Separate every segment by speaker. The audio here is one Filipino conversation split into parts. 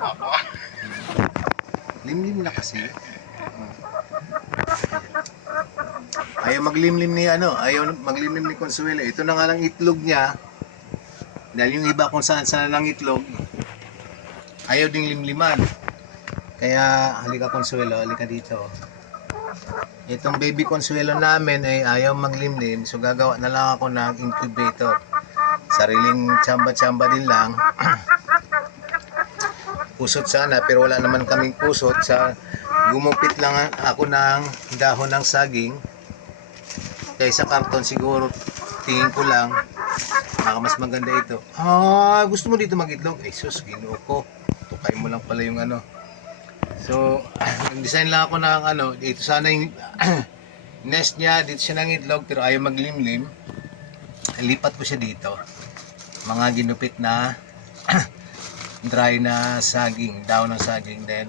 Speaker 1: Opo.
Speaker 2: Limlim na kasi. Ayaw maglimlim ni ano, ayaw maglimlim ni Consuelo. Ito na nga lang itlog niya. Dahil yung iba kung saan saan lang itlog, ayaw ding limliman. Kaya halika Consuelo, halika dito. Itong baby Consuelo namin ay ayaw maglimlim. So gagawa na lang ako ng incubator. Sariling tsamba-tsamba din lang. pusot sana pero wala naman kaming pusot. Sa gumupit lang ako ng dahon ng saging. Kaysa karton siguro tingin ko lang baka mas maganda ito. Ah gusto mo dito magitlog? Ay sus ginoo ko. Tukay mo lang pala yung ano. So nag-design lang ako ng ano dito sana yung nest niya. Dito siya ng itlog pero ayaw maglimlim. Lipat ko siya dito. Mga ginupit na dry na saging, daw ng saging then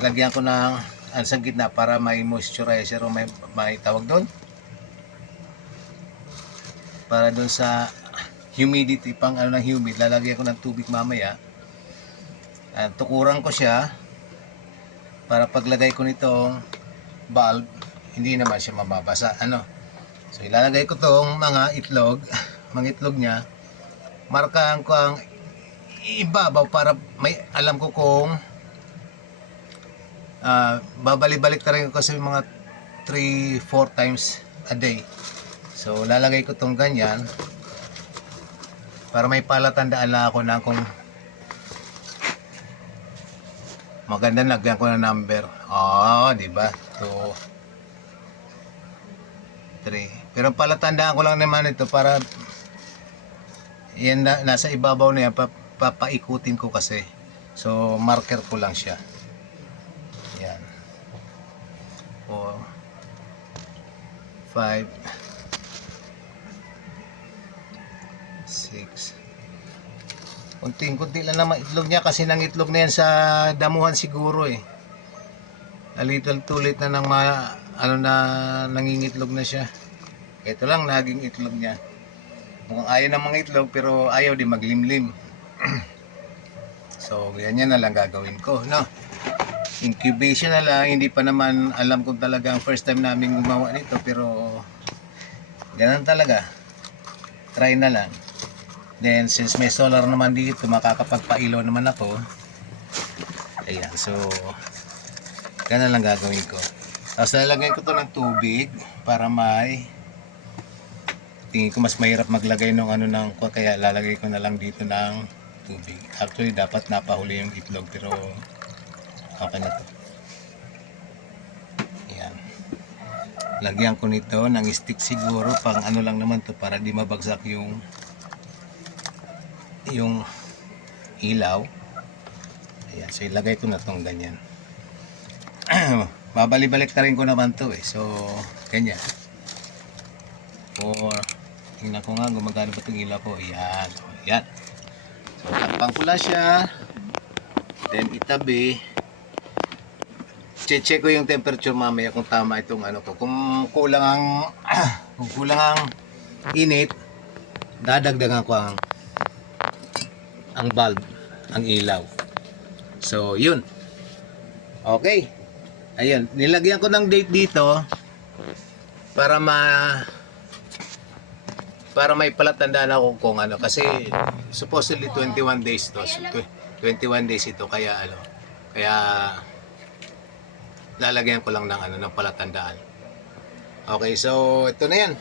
Speaker 2: lagyan ko ng ano sa gitna para may moisturizer o may, may tawag doon? Para doon sa humidity pang ano ng humid lalagyan ko ng tubig mamaya. At tukuran ko siya para paglagay ko nitong bulb hindi naman siya mababasa. Ano? So ilalagay ko tong mga itlog mga itlog niya. Markahan ko ang ibabaw para may alam ko kung ah babalik-balik na rin ko kasi mga 3, 4 times a day. So lalagay ko tong ganyan para may palatandaan lang ako na kung maganda lagyan ko na number. Ah, di ba? 2 3. Pero palatandaan ko lang naman ito para yan na, nasa ibabaw na yan pa, papaikutin ko kasi. So marker ko lang siya. Yan. 4 5 6 kunting-kunti lang naman itlog niya kasi nang itlog na yan sa damuhan siguro eh. A little too late na nang ma, ano na nangingitlog na siya. Ito lang naging itlog niya. Mukhang ayaw ng mga itlog pero ayaw din maglimlim so ganyan na lang gagawin ko no? Incubation na lang. Hindi pa naman alam kung talaga ang first time namin gumawa nito pero ganun talaga. Try na lang. Then since may solar naman dito makakapagpailaw naman ako. Ayan so ganun lang gagawin ko. Tapos lalagyan ko to ng tubig para may tingin ko mas mahirap maglagay ng ano ng kaya lalagay ko na lang dito ng tubig. Actually dapat napahuli yung itlog pero okay na to. Yan. Lagyan ko nito ng stick siguro pang ano lang naman to para di mabagsak yung yung ilaw. Ayan, so ilagay ko na tong ganyan. Babali-balik na rin ko naman to eh. So, ganyan. Or, tingnan ko nga gumagana ba itong ilaw ko. Ayan. Ayan. Lang siya. Then, itabi. Che-check ko yung temperature mamaya kung tama itong ano ko. Kung kulang ang kung kulang ang init, dadagdagan ko ang ang bulb, ang ilaw. So, yun. Okay. Ayun, nilagyan ko ng date dito para ma para may palatandaan ako kung ano. Kasi supposedly 21 days to. So, tw- 21 days ito. Kaya ano kaya lalagyan ko lang ng ano ng palatandaan. Okay so ito na yan.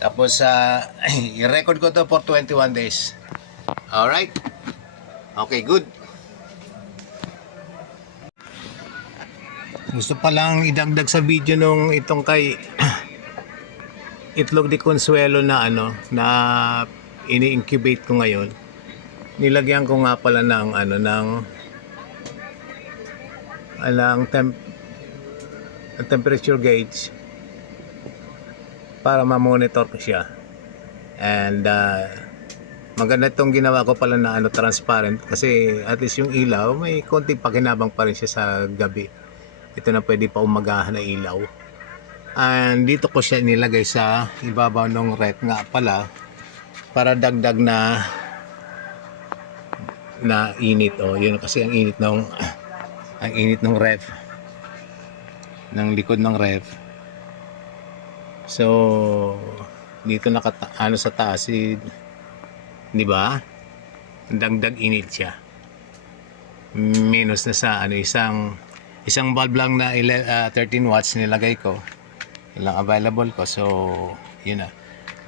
Speaker 2: Tapos sa i-record ko to for 21 days. Alright. Okay good. Gusto pa lang idagdag sa video nung itong kay itlog de Consuelo na ano na ini-incubate ko ngayon. Nilagyan ko nga pala ng ano ng alang temp temperature gauge para ma-monitor ko siya. And uh, maganda itong ginawa ko pala na ano transparent kasi at least yung ilaw may konting pakinabang pa rin siya sa gabi. Ito na pwede pa umagahan na ilaw. And dito ko siya nilagay sa ibabaw ng rec nga pala para dagdag na na init. Oh yun kasi ang init ng ang init ng ref ng likod ng ref. So dito nakata ano sa taas si di ba? Dagdag init siya. Minus na sa ano isang isang bulb lang na ele- ah, 13 watts nilagay ko lang available ko. So yun na.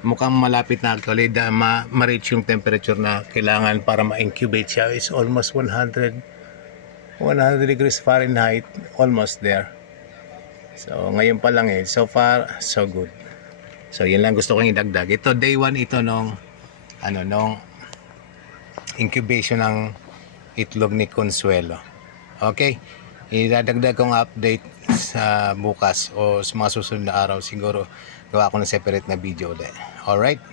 Speaker 2: Mukhang malapit na actually da, ma, ma-reach yung temperature na kailangan para ma-incubate siya. Is almost 100 100 degrees Fahrenheit almost there. So ngayon pa lang eh. So far so good. So yun lang gusto kong idagdag. Ito day 1 ito nung ano nung incubation ng itlog ni Consuelo. Okay? Idadagdag kong update sa bukas o sa mga susunod na araw siguro gawa ko ng separate na video ulit. Alright